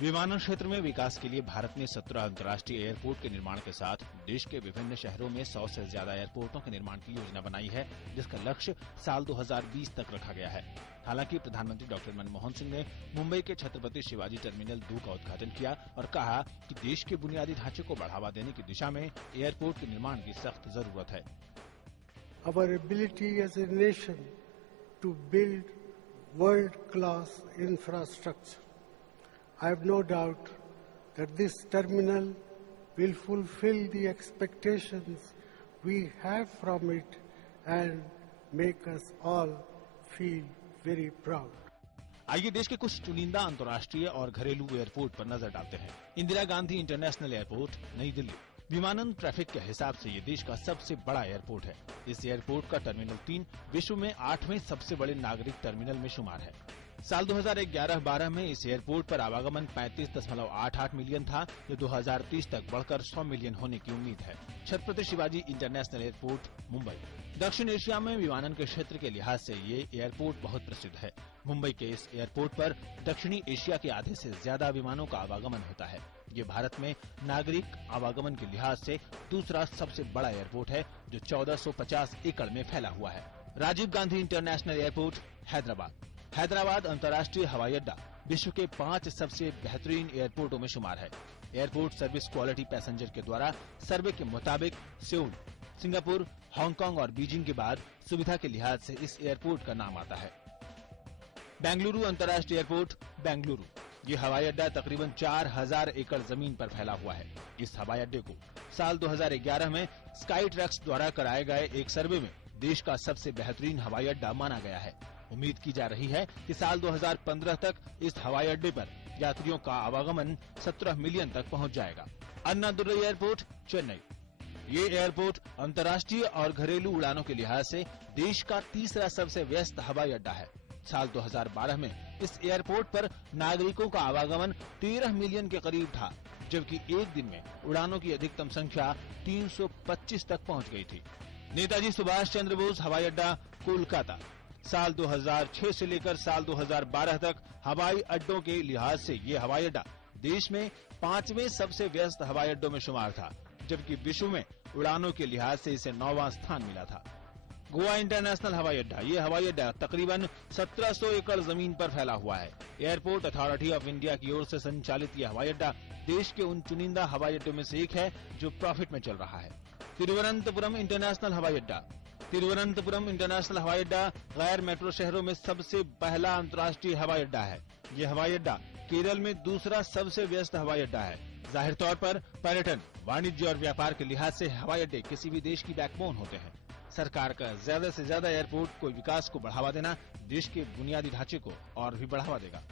विमानन क्षेत्र में विकास के लिए भारत ने 17 अंतर्राष्ट्रीय एयरपोर्ट के निर्माण के साथ देश के विभिन्न शहरों में 100 से ज्यादा एयरपोर्टों के निर्माण की योजना बनाई है, जिसका लक्ष्य साल 2020 तक रखा गया है। हालांकि प्रधानमंत्री डॉक्टर मनमोहन सिंह ने मुंबई के छत्रपति शिवाजी टर्मिनल 2 का उद्घाटन किया और कहा कि देश के बुनियादी ढांचे को बढ़ावा देने की दिशा में एयरपोर्ट के निर्माण की सख्त जरूरत है। Our ability as a nation to build world-class infrastructure. I have no doubt that this terminal will fulfill the expectations we have from it and make us all feel very proud. आइए देश के कुछ चुनिंदा अंतर्राष्ट्रीय और घरेलू airport पर नजर डालते हैं। इंदिरा गांधी इंटरनेशनल एयरपोर्ट, नई दिल्ली। विमानन ट्रैफिक के हिसाब से ये देश का सबसे बड़ा एयरपोर्ट है। इस एयरपोर्ट का टर्मिनल 3 विश्व में 8वें सबसे बड़े नागरिक टर्मिनल में शुमार है। साल 2011-12 में इस एयरपोर्ट पर आवागमन 35.88 मिलियन था, जो 2030 तक बढ़कर 100 मिलियन होने की उम्मीद है। Chhatrapati Shivaji international airport, Mumbai. दक्षिण एशिया में विमानन के क्षेत्र के लिहाज से ये एयरपोर्ट बहुत प्रसिद्ध है। मुंबई के इस एयरपोर्ट पर दक्षिणी एशिया के आधे से ज्यादा विमानों का आवागमन होता है। ये भारत में नागरिक आवागमन के लिहाज से दूसरा सबसे बड़ा एयरपोर्ट है, जो 1450 एकड़ में फैला हुआ है। Rajiv Gandhi international airport, Hyderabad. हैदराबाद अंतर्राष्ट्रीय हवाई अड्डा विश्व के 5 सबसे बेहतरीन एयरपोर्टों में शुमार है। एयरपोर्ट सर्विस क्वालिटी पैसेंजर के द्वारा सर्वे के मुताबिक सेउल, सिंगापुर, हांगकांग और बीजिंग के बाद सुविधा के लिहाज से इस एयरपोर्ट का नाम आता है। बेंगलुरु अंतर्राष्ट्रीय एयरपोर्ट, बेंगलुरु। ये हवाई अड्डा तकरीबन 4000 एकड़ जमीन पर फैला हुआ है। इस हवाई अड्डे को साल 2011 में स्काई ट्रैक्स द्वारा कराए गए एक सर्वे में देश का सबसे बेहतरीन हवाई अड्डा माना गया है। उम्मीद की जा रही है कि साल 2015 तक इस हवाई अड्डे पर यात्रियों का आवागमन 17 मिलियन तक पहुंच जाएगा। अन्नादुरई एयरपोर्ट, चेन्नई। ये एयरपोर्ट अंतर्राष्ट्रीय और घरेलू उड़ानों के लिहाज से देश का तीसरा सबसे व्यस्त हवाई अड्डा है। साल 2012 में इस एयरपोर्ट पर नागरिकों का आवागमन 13 मिलियन के करीब था, जबकि एक दिन में उड़ानों की अधिकतम संख्या 325 तक पहुंच गई थी। नेताजी सुभाष चंद्र बोस हवाई अड्डा, कोलकाता। साल 2006 से लेकर साल 2012 तक हवाई अड्डों के लिहाज से ये हवाई अड्डा देश में 5वें सबसे व्यस्त हवाई अड्डों में शुमार था, जबकि विश्व में उड़ानों के लिहाज से इसे 9वां स्थान मिला था। गोवा इंटरनेशनल हवाई अड्डा। ये हवाई अड्डा तकरीबन 1700 एकड़ जमीन पर फैला हुआ है। एयरपोर्ट अथॉरिटी ऑफ इंडिया की ओर से संचालित ये हवाई अड्डा देश के उन चुनिंदा हवाई अड्डों में से एक है जो प्रॉफिट में चल रहा है। तिरुवनंतपुरम इंटरनेशनल हवाई अड्डा। तिरुवनंतपुरम इंटरनेशनल हवाई अड्डा गैर मेट्रो शहरों में सबसे पहला अंतर्राष्ट्रीय हवाई अड्डा है। ये हवाई अड्डा केरल में दूसरा सबसे व्यस्त हवाई अड्डा है। जाहिर तौर पर पर्यटन, वाणिज्य और व्यापार के लिहाज से हवाई अड्डे किसी भी देश की बैकबोन होते हैं। सरकार का ज्यादा से ज्यादा एयरपोर्ट को विकास को बढ़ावा देना देश के बुनियादी ढांचे को और भी बढ़ावा देगा।